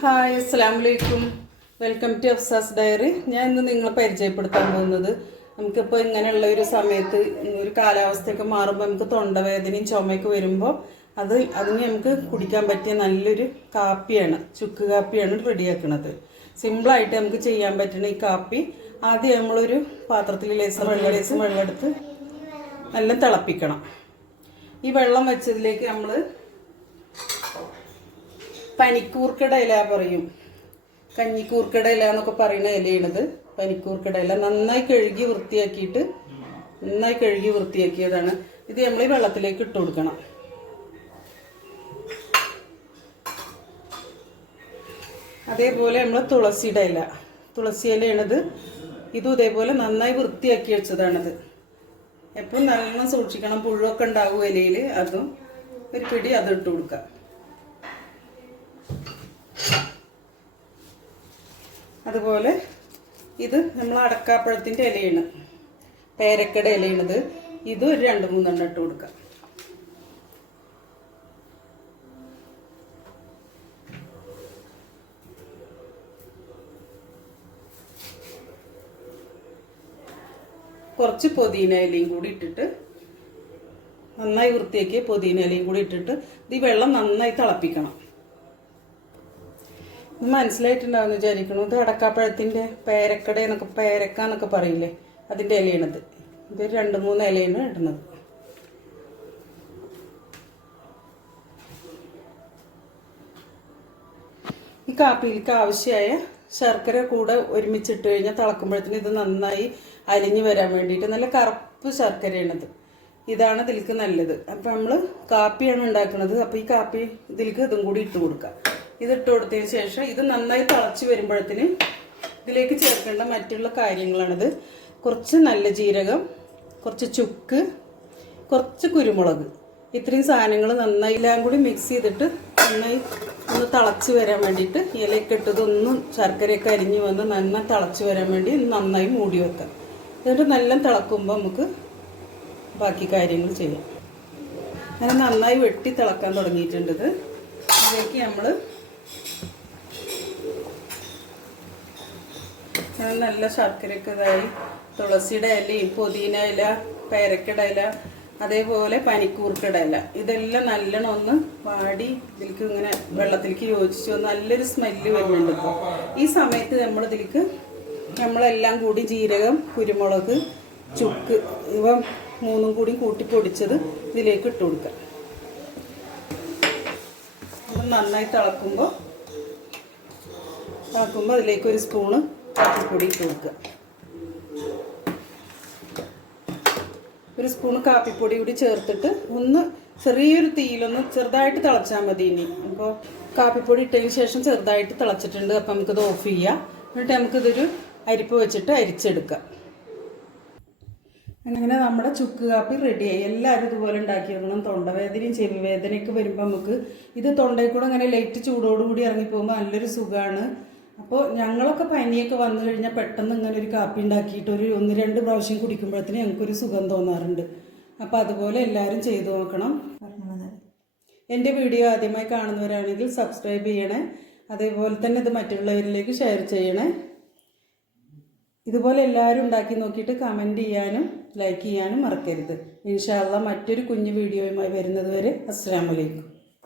Hi അസ്സലാമലൈക്കും. Welcome to Afsa's diary. ഞാൻ ഇന്ന് നിങ്ങളെ പരിചയപ്പെടുത്താൻ പോകുന്നത് നമുക്കിപ്പോൾ ഇങ്ങനെയുള്ള ഒരു സമയത്ത് ഒരു കാലാവസ്ഥയൊക്കെ മാറുമ്പോൾ നമുക്ക് തൊണ്ടവേദനയും ചുമയൊക്കെ വരുമ്പോൾ അതിന് നമുക്ക് കുടിക്കാൻ പറ്റിയ നല്ലൊരു കാപ്പിയാണ്, ചുക്ക് കാപ്പിയാണ് റെഡിയാക്കുന്നത്. സിമ്പിളായിട്ട് നമുക്ക് ചെയ്യാൻ പറ്റുന്ന ഈ കാപ്പി ആദ്യം നമ്മളൊരു പാത്രത്തിൽ ലേസം വെള്ളം എടുത്ത് നല്ല തിളപ്പിക്കണം. ഈ വെള്ളം വെച്ചതിലേക്ക് നമ്മൾ പനിക്കൂർക്കട ഇല പറയും, കഞ്ഞിക്കൂർക്കട ഇല എന്നൊക്കെ പറയുന്ന ഇലയാണിത്. പനിക്കൂർക്കട ഇല നന്നായി കഴുകി വൃത്തിയാക്കിയതാണ്. ഇത് നമ്മൾ ഈ വെള്ളത്തിലേക്ക് ഇട്ട് കൊടുക്കണം. അതേപോലെ നമ്മൾ തുളസി ഇലയാണിത്. ഇതും ഇതേപോലെ നന്നായി വൃത്തിയാക്കി വെച്ചതാണിത്. എപ്പോഴും നല്ലോണം സൂക്ഷിക്കണം, പുഴുവൊക്കെ ഉണ്ടാകും ഇലയിൽ. അതും ഒരു പിടി അത് ഇട്ട് കൊടുക്കാം. അതുപോലെ ഇത് നമ്മൾ അടക്കാപ്പഴത്തിൻ്റെ ഇലയാണ്, പേരക്കട ഇലയാണിത്. ഇത് ഒരു 2-3 ഇട്ട് കൊടുക്കാം. കുറച്ച് പുതിന ഇലയും കൂടി ഇട്ടിട്ട് നന്നായി വൃത്തിയാക്കിയ പുതിന ഇലയും കൂടി ഇട്ടിട്ട് ഈ വെള്ളം നന്നായി തിളപ്പിക്കണം. ഇത് മനസ്സിലായിട്ടുണ്ടാവുമെന്ന് വിചാരിക്കണം. ഇത് അടക്കാപ്പഴത്തിൻ്റെ പേരക്ക എന്നൊക്കെ പറയില്ലേ, അതിൻ്റെ ഇലയാണിത്. ഇതൊരു 2-3 ഇലയാണ് ഇടുന്നത്. ഈ കാപ്പിയിലേക്ക് ആവശ്യമായ ശർക്കര കൂടെ ഒരുമിച്ചിട്ട് കഴിഞ്ഞാൽ തിളക്കുമ്പോഴത്തേന് ഇത് നന്നായി അലിഞ്ഞു വരാൻ വേണ്ടിയിട്ട് നല്ല കറുപ്പ് ശർക്കരയാണിത്. ഇതാണ് ഇതിലേക്ക് നല്ലത്. അപ്പം നമ്മൾ കാപ്പിയാണ് ഉണ്ടാക്കുന്നത്. അപ്പോൾ ഈ കാപ്പി ഇതിലേക്ക് ഇതും കൂടി ഇട്ട് കൊടുക്കാം. ഇതിട്ട് കൊടുത്തതിന് ശേഷം ഇത് നന്നായി തിളച്ച് വരുമ്പോഴത്തേന് ഇതിലേക്ക് ചേർക്കേണ്ട മറ്റുള്ള കാര്യങ്ങളാണിത്. കുറച്ച് നല്ല ജീരകം, കുറച്ച് ചുക്ക്, കുറച്ച് കുരുമുളക്, ഇത്രയും സാധനങ്ങൾ നന്നായി എല്ലാം കൂടി മിക്സ് ചെയ്തിട്ട് നന്നായി ഒന്ന് തിളച്ച് വരാൻ വേണ്ടിയിട്ട് ഇലയൊക്കെ ഇട്ടതൊന്നും ശർക്കരയൊക്കെ അരിഞ്ഞ് വന്ന് നന്നായി തിളച്ച് വരാൻ വേണ്ടി നന്നായി മൂടി വെക്കാം. എന്നിട്ട് നല്ല തിളക്കുമ്പോൾ നമുക്ക് ബാക്കി കാര്യങ്ങൾ ചെയ്യാം. അങ്ങനെ നന്നായി വെട്ടി തിളക്കാൻ തുടങ്ങിയിട്ടുണ്ട്. ഇതിലേക്ക് നമ്മൾ നല്ല ശർക്കരയൊക്കെ ഇതായി തുളസിയുടെ ഇലയും പുതിന ഇല, പേരക്കട ഇല, അതേപോലെ പനിക്കൂർക്കട ഇല, ഇതെല്ലാം നല്ലോണം ഒന്ന് വാടി ഇതിലേക്ക് ഇങ്ങനെ വെള്ളത്തിലേക്ക് യോജിച്ച് നല്ലൊരു സ്മെല്ല് വരുന്നുണ്ട്. ഇപ്പോൾ ഈ സമയത്ത് നമ്മളെല്ലാം കൂടി ജീരകം, കുരുമുളക്, ചുക്ക് ഇവ 3 കൂടി കൂട്ടി പൊടിച്ചത് ഇതിലേക്ക് ഇട്ട് കൊടുക്കാം. നന്നായി തിളക്കുമ്പോൾ അതിലേക്ക് ഒരു സ്പൂണ് കാപ്പിപ്പൊടി ഇട്ട് കൊടുക്കുക. ഒരു സ്പൂണ് കാപ്പിപ്പൊടി കൂടി ചേർത്തിട്ട് ഒന്ന് ചെറിയൊരു തീയിലൊന്ന് ചെറുതായിട്ട് തിളച്ചാൽ മതി. ഇനി അപ്പോൾ കാപ്പിപ്പൊടി ഇട്ടതിന് ശേഷം ചെറുതായിട്ട് തിളച്ചിട്ടുണ്ട്. അപ്പം നമുക്കിത് ഓഫ് ചെയ്യാം. എന്നിട്ട് നമുക്കിതൊരു അരിപ്പ് വെച്ചിട്ട് അരിച്ചെടുക്കാം. അങ്ങനെ നമ്മുടെ ചുക്ക് കാപ്പി റെഡിയായി. എല്ലാവരും ഇതുപോലെ ഉണ്ടാക്കി വെക്കണം. തൊണ്ടവേദനയും ചെവി വേദനയൊക്കെ വരുമ്പോൾ നമുക്ക് ഇത് തൊണ്ടയിൽ കൂടെ അങ്ങനെ ലൈറ്റ് ചൂടോടുകൂടി ഇറങ്ങിപ്പോകുമ്പോൾ നല്ലൊരു സുഖമാണ്. അപ്പോൾ ഞങ്ങളൊക്കെ പനിയൊക്കെ വന്നു കഴിഞ്ഞാൽ പെട്ടെന്ന് ഇങ്ങനെ ഒരു കാപ്പി ഉണ്ടാക്കിയിട്ട് ഒരു 1-2 പ്രാവശ്യം കുടിക്കുമ്പോഴത്തേന് ഞങ്ങൾക്കൊരു സുഖം തോന്നാറുണ്ട്. അപ്പോൾ അതുപോലെ എല്ലാവരും ചെയ്തു നോക്കണം. എൻ്റെ വീഡിയോ ആദ്യമായി കാണുന്നവരാണെങ്കിൽ സബ്സ്ക്രൈബ് ചെയ്യണേ. അതേപോലെ തന്നെ ഇത് മറ്റുള്ളവരിലേക്ക് ഷെയർ ചെയ്യണേ. ഇതുപോലെ എല്ലാവരും ഉണ്ടാക്കി നോക്കിയിട്ട് കമൻറ്റ് ചെയ്യാനും ലൈക്ക് ചെയ്യാനും മറക്കരുത്. ഇൻഷാ അല്ലാഹ് മറ്റൊരു കുഞ്ഞു വീഡിയോയുമായി വരുന്നത് വരെ അസ്സലാമു അലൈക്കും.